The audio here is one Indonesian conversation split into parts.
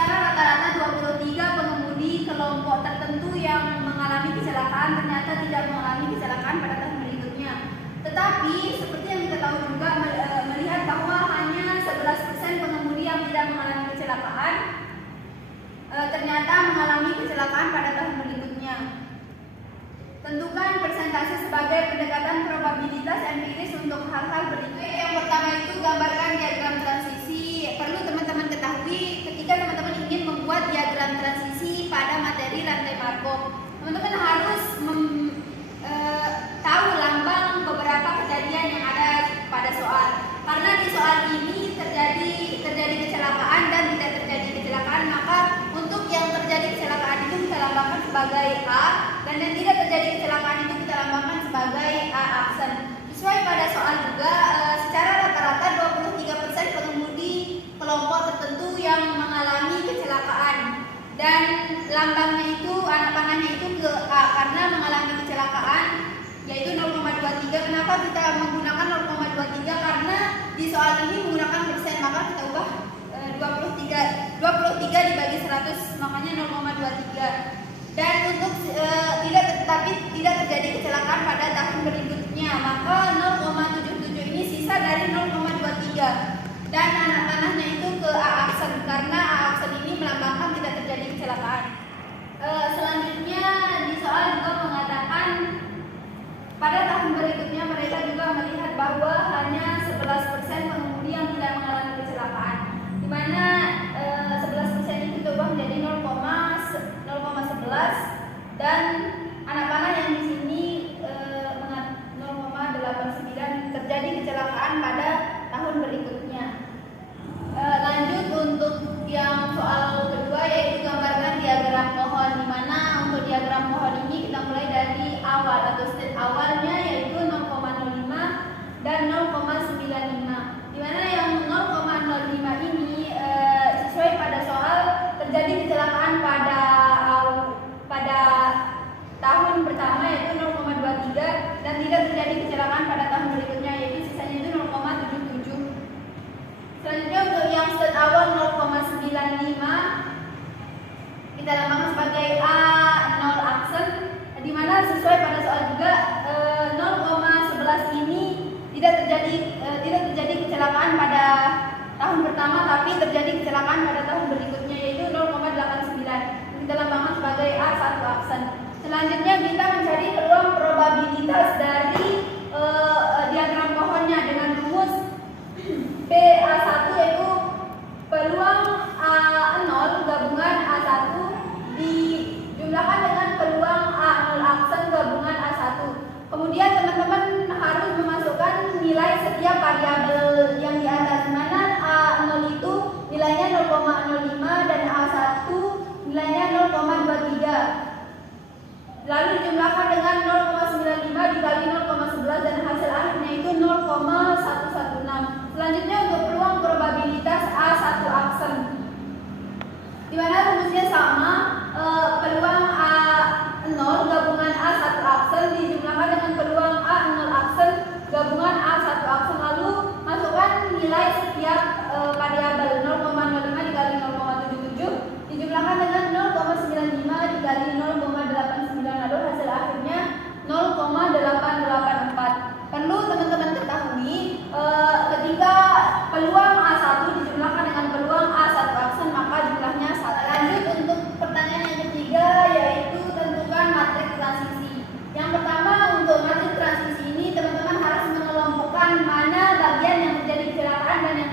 secara rata-rata 23 pengemudi kelompok tertentu yang mengalami kecelakaan ternyata tidak mengalami kecelakaan pada tahun berikutnya. Tetapi seperti yang kita tahu juga melihat bahwa hanya 11% pengemudi yang tidak mengalami kecelakaan ternyata mengalami kecelakaan pada tahun berikutnya. Tentukan persentase sebagai pendekatan probabilitas empiris untuk hal-hal berikut. Yang pertama itu gambarkan diagram transisi. Perlu teman-teman ketahui ketika teman-teman ingin membuat diagram transisi pada materi rantai Markov, teman-teman harus tahu lambang beberapa kejadian yang ada pada soal. Karena di soal ini terjadi kecelakaan dan tidak terjadi kecelakaan, maka untuk yang terjadi kecelakaan itu kita lambangkan sebagai A, dan yang tidak terjadi kecelakaan itu kita lambangkan sebagai A aksen. Sesuai pada soal juga, secara rata-rata 23% pengemudi kelompok tertentu yang mengalami kecelakaan, dan lambangnya itu, anak panahnya itu ke A karena mengalami kecelakaan, yaitu 0,23. Kenapa kita menggunakan 0,23? Karena di soal ini menggunakan persen, maka kita ubah 23 dibagi 100, makanya 0,23. Dan untuk tidak terjadi kecelakaan pada tahun berikutnya, maka 0,77 ini sisa dari 0,23. Dan anak panahnya itu ke A aksen karena A aksen ini melambangkan tidak terjadi kecelakaan. Selanjutnya di soal juga mengatakan pada tahun berikutnya mereka juga melihat bahwa hanya 11% pengemudi yang tidak mengalami kecelakaan, di mana 11% itu kita ubah menjadi 0,11, dan anak panah yang di sini 0,89 terjadi kecelakaan pada tahun berikutnya. Lanjut untuk yang soal kedua, yaitu gambarkan diagram pohon, di mana untuk diagram pohon ini kita mulai dari awal atau state awalnya yaitu 0,05 dan 0,95, di mana yang 0,05 ini sesuai pada soal terjadi kecelakaan pada tahun pertama yaitu 0,23 dan tidak terjadi kecelakaan pada tahun berikutnya, yaitu sisanya itu 0,77. Selanjutnya untuk yang state awal 0,95 kita lambangkan sebagai A0 aksen, di mana sesuai pada soal juga 0,11 ini tidak terjadi kecelakaan pada tahun pertama, tapi terjadi kecelakaan pada tahun berikutnya yaitu 0,89. Kita lambangkan sebagai A1 aksen. Selanjutnya kita mencari peluang probabilitas dari diagram pohonnya dengan rumus PA1, yaitu peluang A0 gabungan A1 dijumlahkan dengan peluang A0 aksen gabungan A1. Kemudian teman-teman harus memasukkan nilai setiap variabel yang di atas, mana A0 itu nilainya 0,05 dan A1 nilainya 0,23. Lalu dijumlahkan dengan 0,95 dikali 0,11 dan hasil akhirnya itu 0,116. Selanjutnya untuk peluang probabilitas A1 aksen, di mana rumusnya sama, peluang A0 gabungan A1 aksen dijumlahkan dengan peluang A0 aksen gabungan A1 aksen, lalu masukkan nilai setiap variabel. 0,05 dikali 0,77 dijumlahkan dengan 0,95 dikali 0,89, lalu hasil akhirnya 0,884. Perlu teman-teman ketahui ketika peluang A1 dijumlahkan dengan peluang A1 aksen maka jumlahnya 1. Lanjut untuk pertanyaan yang ketiga, yaitu tentukan matriks transisi. Yang pertama, untuk matriks transisi ini teman-teman harus mengelompokkan mana bagian yang terjadi kecelakaan dan yang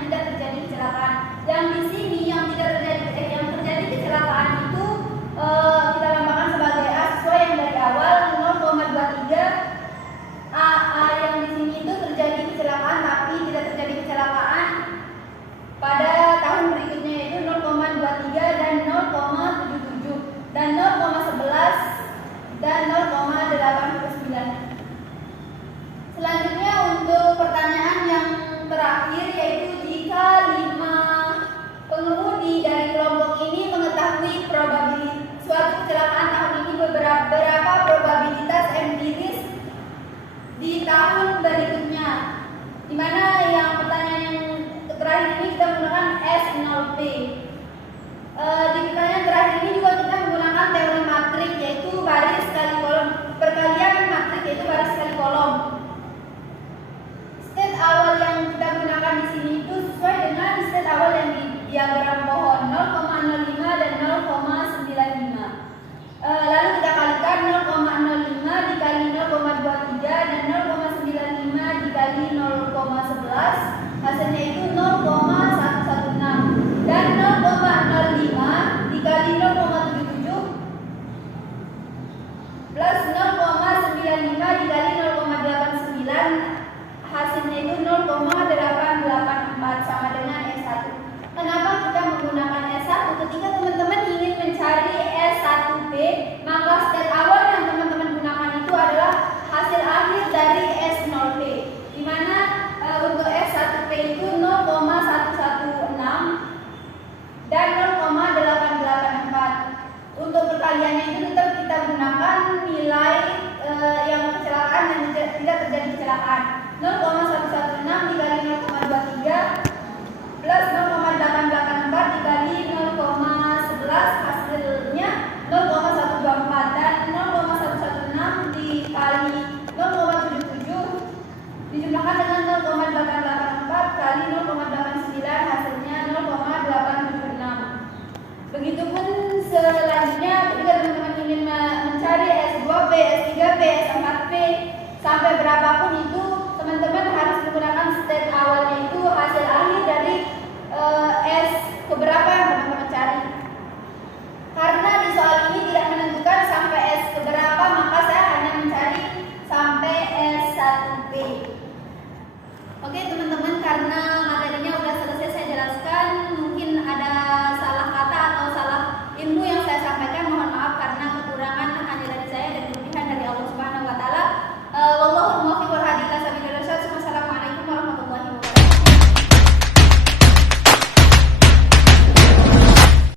0,05 dan 0,95. Lalu kita kalikan 0,05 dikali 0,23 dan 0,95 dikali 0,11. Hasilnya itu 0,116 dan 0,05 dikali 0,77 plus 0,95 dikali 0,89. Hasilnya itu 0,884 sama dengan S1. Kenapa kita menggunakan S1? Ketika teman-teman ingin mencari S1P, maka step awal yang teman-teman gunakan itu adalah hasil akhir dari S0P, di mana untuk S1P itu 0,116 dan 0,884. Untuk perkaliannya itu tetap kita gunakan nilai yang kecelakaan dan tidak terjadi kecelakaan. 0,116 dikali 0,23 plus 0,884 dikali 0,11, hasilnya 0,124 dan 0,116 dikali 0,77 dijumlahkan dengan 0,884 kali 0,89, hasilnya 0,876. Begitupun selanjutnya ketika teman-teman ingin mencari S2P, S3P, S4P sampai berapapun itu